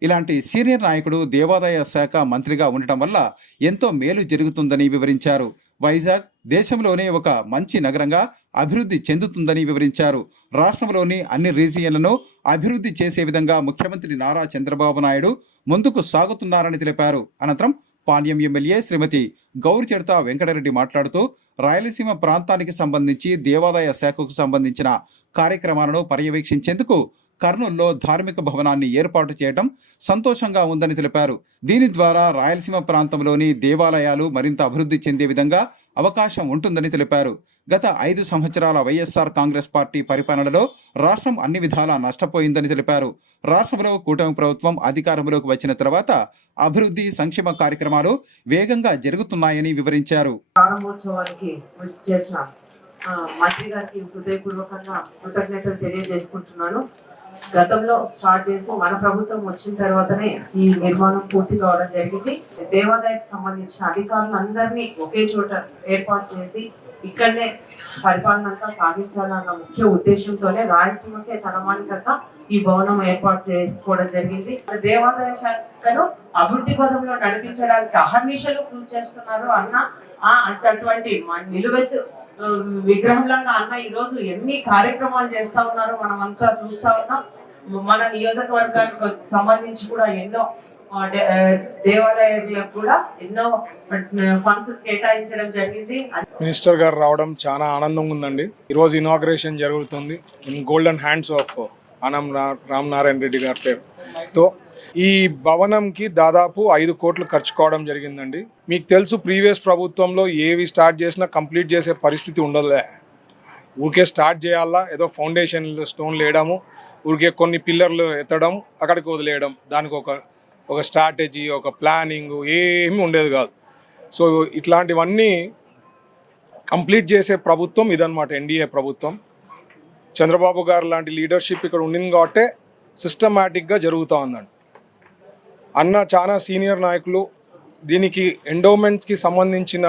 ఇలాంటి సీనియర్ నాయకుడు దేవాదాయ శాఖ మంత్రిగా ఉండటం వల్ల ఎంతో మేలు జరుగుతుందని వివరించారు. వైజాగ్ దేశంలోనే ఒక మంచి నగరంగా అభివృద్ధి చెందుతుందని వివరించారు. రాష్ట్రంలోని అన్ని రీజియన్లను అభివృద్ధి చేసే విధంగా ముఖ్యమంత్రి నారా చంద్రబాబు నాయుడు ముందుకు సాగుతున్నారని తెలిపారు. అనంతరం పాణ్యం ఎమ్మెల్యే శ్రీమతి గౌరిచరిత వెంకటరెడ్డి మాట్లాడుతూ రాయలసీమ ప్రాంతానికి సంబంధించి దేవాదాయ శాఖకు సంబంధించిన కార్యక్రమాలను పర్యవేక్షించేందుకు కర్నూలులో ధార్మిక భవనాన్ని ఏర్పాటు చేయడం సంతోషంగా ఉందని తెలిపారు. దీని ద్వారా రాయలసీమ ప్రాంతంలోని దేవాలయాలు మరింత అభివృద్ధి చెందే విధంగా అవకాశం ఉంటుందని తెలిపారు. గత 5 సంవత్సరాల వైఎస్ఆర్ కాంగ్రెస్ పార్టీ పరిపాలనలో రాష్ట్రం అన్ని విధాలా నష్టపోయిందని తెలిపారు. రాష్ట్రంలో కూటమి ప్రభుత్వం అధికారంలోకి వచ్చిన తర్వాత అభివృద్ధి, సంక్షేమ కార్యక్రమాలు వేగంగా జరుగుతున్నాయని వివరించారు. ప్రారంభోత్సవానికి చేసిన మంత్రి గారికి హృదయపూర్వకంగా కృతజ్ఞతలు తెలియజేసుకుంటున్నాను. గతంలో స్టార్ట్ చేసి మన ప్రభుత్వం వచ్చిన తర్వాతనే ఈ నిర్మాణం పూర్తి కావడం జరిగింది. దేవాదాయకు సంబంధించిన అధికారులందరినీ ఒకే చోట ఏర్పాటు చేసి ఇక్కడనే పరిపాలన అంతా సాగించాలన్న ముఖ్య ఉద్దేశంతోనే రాయలసీమకే తలమానికంగా ఈ భవనం ఏర్పాటు చేసుకోవడం జరిగింది. దేవాదాయ శాఖను అభివృద్ధి పదంలో నడిపించడానికి అహర్నిశలు కృషి చేస్తున్నారు అన్న. అటువంటి నిలువెత్తు విగ్రహంలాగా అన్న ఈ రోజు ఎన్ని కార్యక్రమాలు చేస్తా ఉన్నారో మనం అంతా చూస్తా ఉన్నాం. మన నియోజకవర్గానికి సంబంధించి కూడా ఎన్నో దేవాలయాలకు కూడా ఎన్నో ఫండ్స్ కేటాయించడం జరిగింది. మినిస్టర్ గారు రావడం చాలా ఆనందంగా ఉందండి. ఈరోజు ఇనాగ్రేషన్ జరుగుతుంది in golden hands of Anam Ramanarayana Reddy గారి పేరుతో. ఈ భవనంకి దాదాపు 5 కోట్లు ఖర్చు కావడం జరిగిందండి. మీకు తెలుసు, ప్రీవియస్ ప్రభుత్వంలో ఏవి స్టార్ట్ చేసినా కంప్లీట్ చేసే పరిస్థితి ఉండదులే. ఊరికే స్టార్ట్ చేయాలా, ఏదో ఫౌండేషన్ స్టోన్ వేయడము, ఊరికే కొన్ని పిల్లర్లు ఎత్తడం అక్కడికి వదిలేయడం, దానికి ఒక స్ట్రాటజీ, ఒక ప్లానింగ్ ఏమీ ఉండేది కాదు. సో ఇట్లాంటివన్నీ కంప్లీట్ చేసే ప్రభుత్వం ఇదన్నమాట ఎన్డీఏ ప్రభుత్వం. చంద్రబాబు గారు లాంటి లీడర్షిప్ ఇక్కడ ఉండింది కాబట్టే సిస్టమేటిక్గా జరుగుతూ ఉందండి. అన్న చాలా సీనియర్ నాయకులు, దీనికి ఎండోమెంట్స్కి సంబంధించిన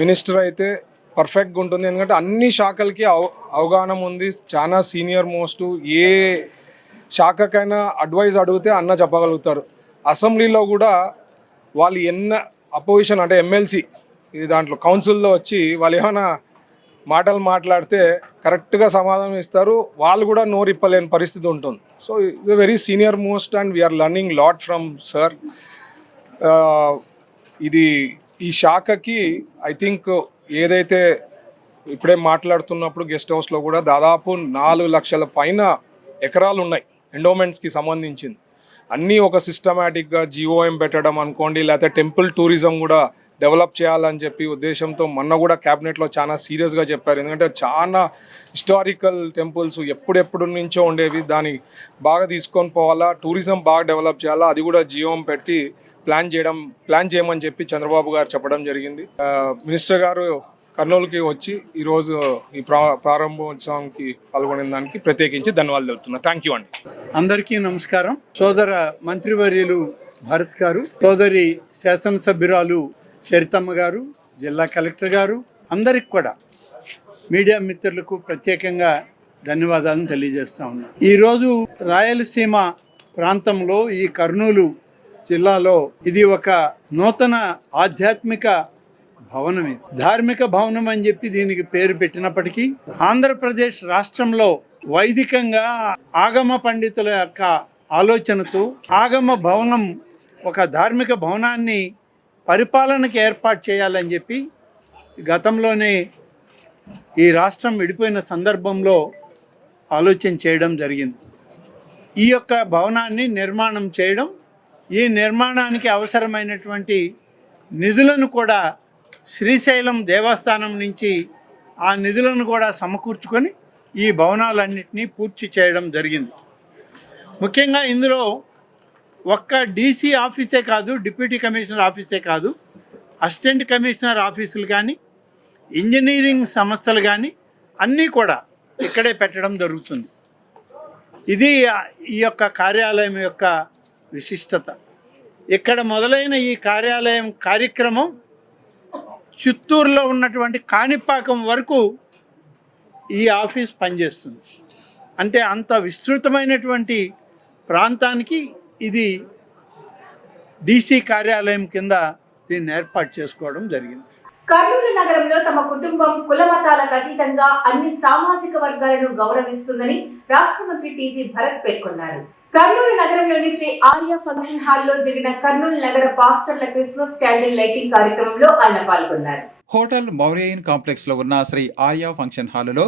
మినిస్టర్ అయితే పర్ఫెక్ట్గా ఉంటుంది. ఎందుకంటే అన్ని శాఖలకి అవగాహన ఉంది, చాలా సీనియర్ మోస్ట్. ఏ శాఖకైనా అడ్వైజ్ అడిగితే అన్న చెప్పగలుగుతారు. అసెంబ్లీలో కూడా వాళ్ళు అపోజిషన్ అంటే ఎమ్మెల్సీ దాంట్లో కౌన్సిల్లో వచ్చి వాళ్ళు ఏమైనా మాటలు మాట్లాడితే కరెక్ట్గా సమాధానం ఇస్తారు. వాళ్ళు కూడా నోరిప్పలేని పరిస్థితి ఉంటుంది. So it's very senior most and we are learning lot from sir. ఈ శాఖకి ఐ థింక్ ఏదైతే ఇప్పుడే మాట్లాడుతున్నప్పుడు గెస్ట్ హౌస్లో కూడా దాదాపు 4 లక్షల పైన ఎకరాలు ఉన్నాయి ఎండోమెంట్స్కి సంబంధించింది. అన్నీ ఒక సిస్టమేటిక్గా జిఓఎం పెట్టడం అనుకోండి, లేకపోతే టెంపుల్ టూరిజం కూడా డెవలప్ చేయాలని చెప్పి ఉద్దేశంతో మొన్న కూడా క్యాబినెట్లో చాలా సీరియస్గా చెప్పారు. ఎందుకంటే చాలా హిస్టారికల్ టెంపుల్స్ ఎప్పుడెప్పుడు నుంచో ఉండేవి, దాన్ని బాగా తీసుకొని పోవాలా, టూరిజం బాగా డెవలప్ చేయాలా, అది కూడా జిఓఎం పెట్టి ప్లాన్ చేయమని చెప్పి చంద్రబాబు గారు చెప్పడం జరిగింది. మినిస్టర్ గారు కర్నూలుకి వచ్చి ఈరోజు ఈ ప్రారంభోత్సవానికి పాల్గొనే దానికి ప్రత్యేకించి ధన్యవాదాలు తెలుపుతున్నా. థ్యాంక్ యూ అండి. అందరికీ నమస్కారం. సోదర మంత్రివర్యులు భరత్ గారు, సోదరి శాసనసభ్యురాలు చరితమ్మ గారు, జిల్లా కలెక్టర్ గారు, అందరికి కూడా మీడియా మిత్రులకు ప్రత్యేకంగా ధన్యవాదాలను తెలియజేస్తా ఉన్నాను. ఈరోజు రాయలసీమ ప్రాంతంలో ఈ కర్నూలు జిల్లాలో ఇది ఒక నూతన ఆధ్యాత్మిక భవనం, ఇది ధార్మిక భవనం అని చెప్పి దీనికి పేరు పెట్టినప్పటికీ ఆంధ్రప్రదేశ్ రాష్ట్రంలో వైదికంగా ఆగమ పండితుల యొక్క ఆలోచనతో ఆగమ భవనం, ఒక ధార్మిక భవనాన్ని పరిపాలనకి ఏర్పాటు చేయాలని చెప్పి గతంలోనే ఈ రాష్ట్రం విడిపోయిన సందర్భంలో ఆలోచన చేయడం జరిగింది. ఈ యొక్క భవనాన్ని నిర్మాణం చేయడం, ఈ నిర్మాణానికి అవసరమైనటువంటి నిధులను కూడా శ్రీశైలం దేవస్థానం నుంచి ఆ నిధులను కూడా సమకూర్చుకొని ఈ భవనాలన్నింటినీ పూర్తి చేయడం జరిగింది. ముఖ్యంగా ఇందులో ఒక్క డీసీ ఆఫీసే కాదు, డిప్యూటీ కమిషనర్ ఆఫీసే కాదు, అసిస్టెంట్ కమిషనర్ ఆఫీసులు కానీ, ఇంజనీరింగ్ సంస్థలు కానీ అన్నీ కూడా ఇక్కడే పెట్టడం జరుగుతుంది. ఇది ఈ యొక్క కార్యాలయం యొక్క విశిష్టత. ఇక్కడ మొదలైన ఈ కార్యక్రమం చిత్తూరులో ఉన్నటువంటి కాణిపాకం వరకు ఈ ఆఫీస్ పనిచేస్తుంది. అంటే అంత విస్తృతమైనటువంటి ప్రాంతానికి ఇది డీసీ కార్యాలయం కింద దీన్ని ఏర్పాటు చేసుకోవడం జరిగింది. కర్నూలు నగరంలో తమ కుటుంబం కుల మతాలకు అతీతంగా అన్ని సామాజిక వర్గాలను గౌరవిస్తుందని రాష్ట్ర మంత్రి టీజీ భరత్ పేర్కొన్నారు. కర్నూలు నగరంలోని శ్రీ ఆర్య ఫంక్షన్ హాల్లో జరిగిన కర్నూలు నగర పాస్టర్ల క్రిస్మస్ క్యాండిల్ లైటింగ్ కార్యక్రమంలో ఆయన పాల్గొన్నారు. హోటల్ మౌరియన్ కాంప్లెక్స్ లో ఉన్న శ్రీ ఆర్య ఫంక్షన్ హాల్లో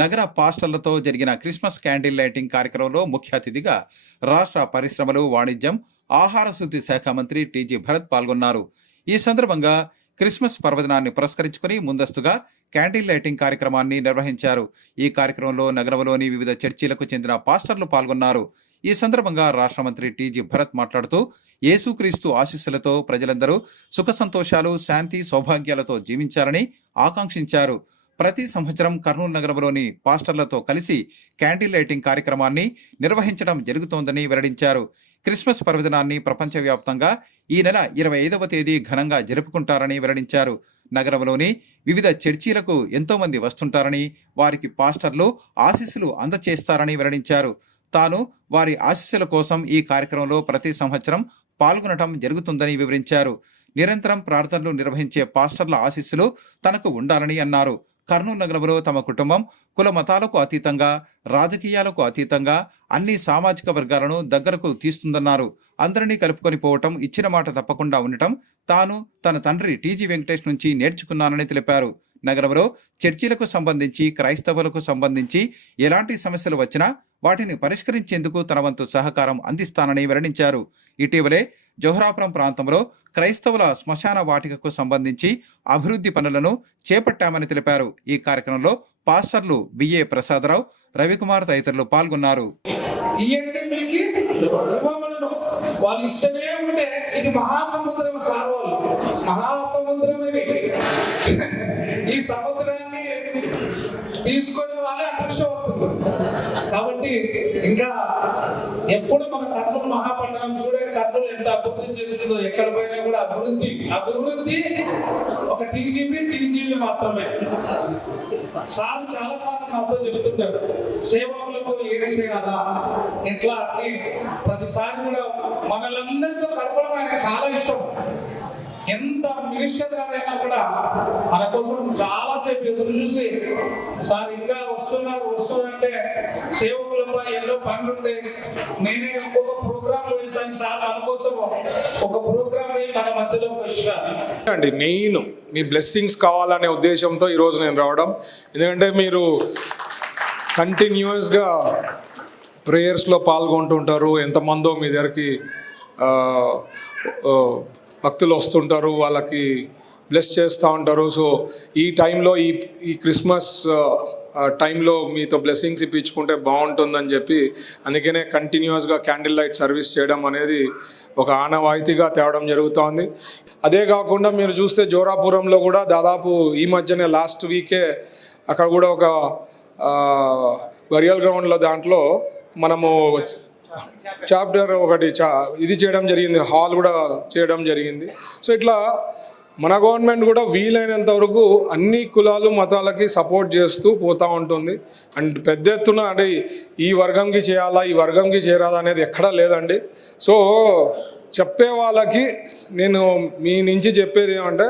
నగర పాస్టర్లతో జరిగిన క్రిస్మస్ క్యాండిల్ లైటింగ్ కార్యక్రమంలో ముఖ్య అతిథిగా రాష్ట్ర పరిశ్రమలు, వాణిజ్యం, ఆహార శుద్ధి శాఖ మంత్రి టీజీ భరత్ పాల్గొన్నారు. ఈ సందర్భంగా క్రిస్మస్ పర్వదినాన్ని పురస్కరించుకుని ముందస్తుగా క్యాండిల్ లైటింగ్ కార్యక్రమాన్ని నిర్వహించారు. ఈ కార్యక్రమంలో నగరంలోని వివిధ చర్చిలకు చెందిన పాస్టర్లు పాల్గొన్నారు. ఈ సందర్భంగా రాష్ట్ర మంత్రి టీజీ భరత్ మాట్లాడుతూ యేసుక్రీస్తు ఆశీస్సులతో ప్రజలందరూ సుఖ సంతోషాలు, శాంతి, సౌభాగ్యాలతో జీవించాలని ఆకాంక్షించారు. ప్రతి సంవత్సరం కర్నూలు నగరంలోని పాస్టర్లతో కలిసి క్యాండిల్ లైటింగ్ కార్యక్రమాన్ని నిర్వహించడం జరుగుతోందని వెల్లడించారు. క్రిస్మస్ పర్వదినాన్ని ప్రపంచవ్యాప్తంగా ఈ నెల 25వ తేదీ ఘనంగా జరుపుకుంటారని వెల్లడించారు. నగరంలోని వివిధ చర్చీలకు ఎంతో మంది వస్తుంటారని, వారికి పాస్టర్లు ఆశీస్సులు అందచేస్తారని వెల్లడించారు. తాను వారి ఆశీస్సుల కోసం ఈ కార్యక్రమంలో ప్రతి సంవత్సరం పాల్గొనడం జరుగుతుందని వివరించారు. నిరంతరం ప్రార్థనలు నిర్వహించే పాస్టర్ల ఆశీస్సులు తనకు ఉండాలని అన్నారు. కర్నూలు నగరంలో తమ కుటుంబం కుల మతాలకు అతీతంగా, రాజకీయాలకు అతీతంగా అన్ని సామాజిక వర్గాలను దగ్గరకు తీస్తుందన్నారు. అందరినీ కలుపుకొని పోవటం, ఇచ్చిన మాట తప్పకుండా ఉండటం తాను తన తండ్రి టీజీ వెంకటేష్ నుంచి నేర్చుకున్నానని తెలిపారు. నగరంలో చర్చిలకు సంబంధించి, క్రైస్తవులకు సంబంధించి ఎలాంటి సమస్యలు వచ్చినా వాటిని పరిష్కరించేందుకు తన వంతు సహకారం అందిస్తానని వెల్లడించారు. ఇటీవలే జోహరాపురం ప్రాంతంలో క్రైస్తవుల శ్మశాన వాటికకు సంబంధించి అభివృద్ధి పనులను చేపట్టామని తెలిపారు. ఈ కార్యక్రమంలో పాస్టర్లు బిఏ ప్రసాదరావు, రవికుమార్ తదితరులు పాల్గొన్నారు. వాళ్ళు ఇష్టమే ఉంటే ఇది మహాసముద్రం సార్, వాళ్ళు మహాసముద్రం ఇది. ఈ సముద్రాన్ని తీసుకునే వాళ్ళే అదృష్టం అవుతుంది. కాబట్టి ఇంకా ఎప్పుడు మన కర్నూలు మహాపట్టణం చూడండి, కర్నూలు ఎంత అభివృద్ధి చెందుతుందో, ఎక్కడ పోయినా కూడా అభివృద్ధి ఒక టీజీపీ మాత్రమే. సార్ చాలా సార్లు నాతో చెబుతుంటారు, సేవకులకు ఏడేసే కదా ఎట్లా అని. ప్రతిసారి కూడా మనలందరితో కలపడం ఆయనకు చాలా ఇష్టం. ఎంత మినిస్టర్ గారైనా కూడా మన కోసం చాలాసేపు ఎదురు చూసి సార్ ఇంకా వస్తుందంటే సేవకులపై ఎన్నో పనులు ఉంటాయి, నేనే ఒక ప్రోగ్రామ్ వేసాను సార్ మన కోసం ఒక ప్రోగ్రామ్ వేసి మన మధ్యలో వచ్చాను. మెయిన్ మీ బ్లెస్సింగ్స్ కావాలనే ఉద్దేశంతో ఈరోజు నేను రావడం. ఎందుకంటే మీరు కంటిన్యూస్గా ప్రేయర్స్లో పాల్గొంటుంటారు, ఎంతమందో మీ దగ్గరికి భక్తులు వస్తుంటారు, వాళ్ళకి బ్లెస్ చేస్తూ ఉంటారు. సో ఈ టైంలో ఈ క్రిస్మస్ టైంలో మీతో బ్లెస్సింగ్స్ ఇప్పించుకుంటే బాగుంటుందని చెప్పి అందుకనే కంటిన్యూస్గా క్యాండిల్ లైట్ సర్వీస్ చేయడం అనేది ఒక ఆనవాయితీగా తేవడం జరుగుతోంది. అదే కాకుండా మీరు చూస్తే జోరాపురంలో కూడా దాదాపు ఈ మధ్యనే లాస్ట్ వీకే అక్కడ కూడా ఒక బరియల్ గ్రౌండ్లో దాంట్లో మనము చాప్టర్ ఒకటి ఇది చేయడం జరిగింది, హాల్ కూడా చేయడం జరిగింది. సో ఇట్లా మన గవర్నమెంట్ కూడా వీలైనంత వరకు అన్ని కులాలు మతాలకి సపోర్ట్ చేస్తూ పోతూ ఉంటుంది. అండ్ పెద్ద ఎత్తున అంటే ఈ వర్గంకి చేయాలా ఈ వర్గంకి చేరాలా అనేది ఎక్కడా లేదండి. సో చెప్పే వాళ్ళకి నేను మీ నుంచి చెప్పేది ఏమంటే,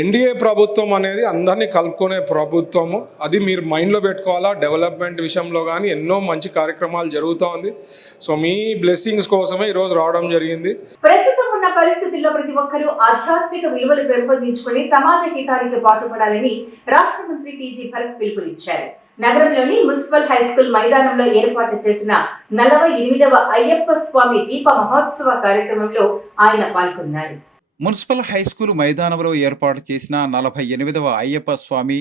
ఎన్డీఏ ప్రభుత్వం అనేది అందరినీ కలుపుకునే ప్రభుత్వము, అది మీరు మైండ్లో పెట్టుకోవాలా. డెవలప్మెంట్ విషయంలో కానీ ఎన్నో మంచి కార్యక్రమాలు జరుగుతూ ఉంది. సో మీ బ్లెస్సింగ్స్ కోసమే ఈరోజు రావడం జరిగింది. ప్రస్తుతం ఉన్న పరిస్థితుల్లో ప్రతి ఒక్కరూ ఆధ్యాత్మిక విలువలు పెంపొందించుకుని సమాజ హితానికి పాటుపడాలని రాష్ట్ర మంత్రి టీజీ భరత్ పిలుపునిచ్చారు. నగరంలోని మున్సిపల్ హై స్కూల్ మైదానంలో ఏర్పాటు చేసిన 48వ అయ్యప్ప స్వామి దీప మహోత్సవ కార్యక్రమంలో ఆయన పాల్గొన్నారు. మున్సిపల్ హై స్కూల్ మైదానంలో ఏర్పాటు చేసిన 48వ అయ్యప్ప స్వామి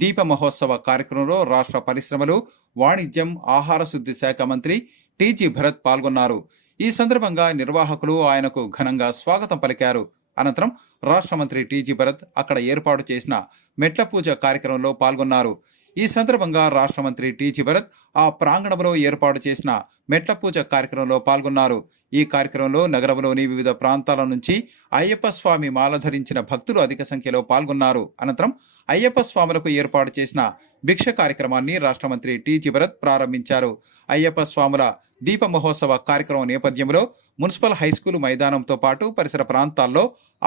దీప మహోత్సవ కార్యక్రమంలో రాష్ట్ర పరిశ్రమలు, వాణిజ్యం, ఆహార శుద్ధి శాఖ మంత్రి టీజీ భరత్ పాల్గొన్నారు. ఈ సందర్భంగా నిర్వాహకులు ఆయనకు ఘనంగా స్వాగతం పలికారు. అనంతరం రాష్ట్ర మంత్రి టీజీ భరత్ అక్కడ ఏర్పాటు చేసిన మెట్ల పూజ కార్యక్రమంలో పాల్గొన్నారు. ఈ సందర్భంగా రాష్ట్ర మంత్రి టీజీ భరత్ ఆ ప్రాంగణంలో ఏర్పాటు చేసిన మెట్ల పూజ కార్యక్రమంలో పాల్గొన్నారు. ఈ కార్యక్రమంలో నగరంలోని వివిధ ప్రాంతాల నుంచి అయ్యప్ప స్వామి మాల ధరించిన భక్తులు అధిక సంఖ్యలో పాల్గొన్నారు. అనంతరం అయ్యప్ప స్వాములకు ఏర్పాటు చేసిన భిక్ష కార్యక్రమాన్ని రాష్ట్ర మంత్రి టీజీ భరత్ ప్రారంభించారు. అయ్యప్ప స్వాముల దీప మహోత్సవ కార్యక్రమం నేపథ్యంలో మున్సిపల్ హైస్కూల్ మైదానంతో పాటు పరిసర ప్రాంతాల్లో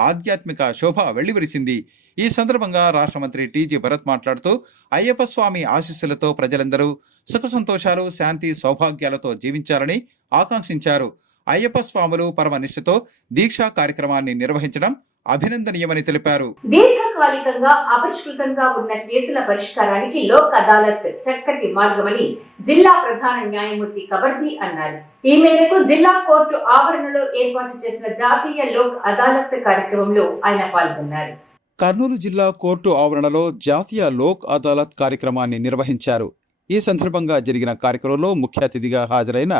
ఆధ్యాత్మిక శోభ వెళ్లివిరిసింది. ఈ సందర్భంగా రాష్ట్ర మంత్రి టీజీ భరత్ మాట్లాడుతూ అయ్యప్ప స్వామి ఆశీస్సులతో ప్రజలందరూ సుఖ సంతోషాలు, శాంతి, సౌభాగ్యాలతో జీవించాలని ఆకాంక్షించారు. అయ్యప్ప స్వాములు పరమనిష్టతో దీక్షా కార్యక్రమాన్ని నిర్వహించడం అభినందనీయమని తెలిపారు. దీర్ఘకాలికంగా అపరిష్కృతంగా ఉన్న కేసుల పరిష్కారానికి లోక్ అదాలత్ చక్కటి మార్గమని జిల్లా ప్రధాన న్యాయమూర్తి కబర్దీ అన్నారు. ఈ మేరకు జిల్లా కోర్టు ఆవరణలో ఏర్పాటు చేసిన జాతీయ లోక్ అదాలత్ కార్యక్రమంలో ఆయన పాల్గొన్నారు. కర్నూలు జిల్లా కోర్టు ఆవరణలో జాతీయ లోక్ అదాలత్ కార్యక్రమాన్ని నిర్వహించారు. ఈ సందర్భంగా జరిగిన కార్యక్రమంలో ముఖ్య అతిథిగా హాజరైన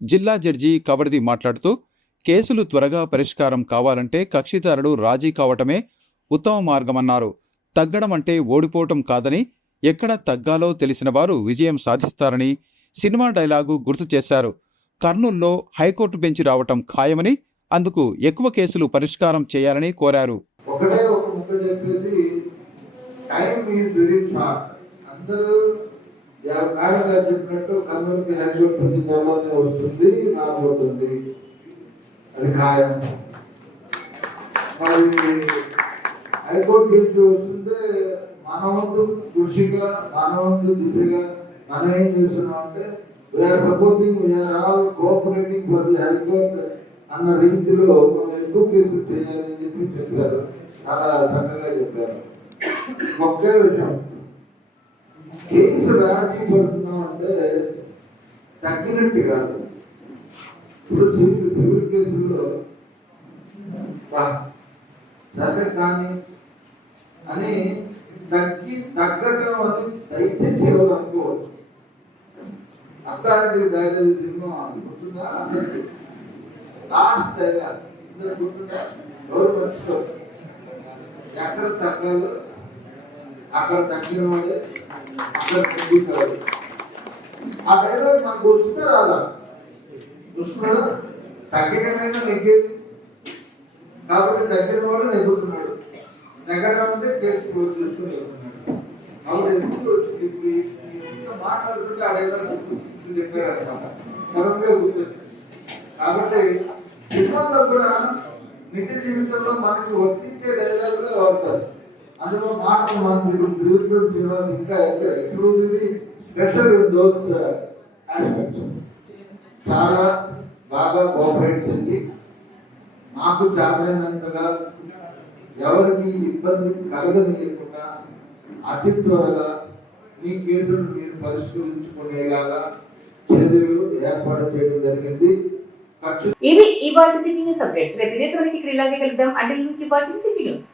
జిల్లా జడ్జి కబర్దీ మాట్లాడుతూ, కేసులు త్వరగా పరిష్కారం కావాలంటే కక్షిదారుడు రాజీ కావటమే ఉత్తమ మార్గమన్నారు. తగ్గడం అంటే ఓడిపోవటం కాదని, ఎక్కడ తగ్గాలో తెలిసిన వారు విజయం సాధిస్తారని సినిమా డైలాగు గుర్తు చేశారు. కర్నూలులో హైకోర్టు బెంచ్ రావటం ఖాయమని, అందుకు ఎక్కువ కేసులు పరిష్కారం చేయాలని కోరారు. ఒకటే ఒక ముక్క చెప్పేసి, టైం ఈజ్ వెరీ షార్ట్. అందరూ మేడం గారు చెప్పినట్టు కర్నూలుకి హైకోర్టు త్వరలోనే వస్తుంది, రాబోతుంది, అది ఖాయం. మరి హైకోర్టు బెంచ్ వస్తుంటే మన వంతు కృషిగా, మన వంతు దిశగా మనం ఏం చేస్తున్నాం అంటే, we are supporting, we are all cooperating for the high court అన్న రీతిలో మనం ఎక్కువ కేసులు చేయాలని చెప్పి చెప్పారు. చాలా చక్కగా చెప్పారు. ఒకే విషయం, కేసు రాజీ పడుతున్నాం అంటే తగ్గినట్టు కాదు. ఇప్పుడు సివిల్ కేసుల్లో సరే కానీ అని తగ్గటం అని దయచేసి ఎవరు అనుకోవచ్చు. అత్తారెడ్డి డైరీ సినిమా గుర్తుందా? అందరికి లాస్ట్ డైలాగ్ అందరు గుర్తుందా? ఎవరు మర్చిపోరు. ఎక్కడ తగ్గాలో అక్కడ తగ్గిన వాడే అక్కడ తగ్గుతాడు. ఆ డైలాగ్ మనకు వస్తుందా రాదా? వస్తుందా? తగ్గినైనా నెగ్గేది కాబట్టి తగ్గిన వాడు నెగ్గుతున్నాడు. నెగ్గడం కేసు క్లోజ్ చేసుకుని వెళ్తున్నాడు. కాబట్టి ఎందుకు వచ్చింది ఇప్పుడు మాట్లాడుతుంటే ఆ డైలాగ్ గుర్తు చెప్పారు అనమాట. సడన్గా గుర్తొచ్చింది. కాబట్టి సినిమాలో కూడా నిత్య జీవితంలో మనకి వర్తించే డైలాగుగా వాడతారు. అందులో మాటలు మనం ఇప్పుడు త్రివిక్రమ్ శ్రీనివాస్ ఇంకా exclusively special in those aspects చాలా బాగా కోఆపరేట్ చేసి మాకు చాలైనంతగా ఎవరికి ఇబ్బంది కలగనీయకుండా అతి త్వరగా మీ కేసులు మీరు పరిష్కరించుకునేలాగా చర్యలు ఏర్పాటు చేయడం జరిగింది. ఇవి ఇవాళ సిటీ న్యూస్ అప్డేట్స్. రేపు ఇదే సమయానికి ఇలాగే కలుద్దాం. అంటే సిటీ న్యూస్.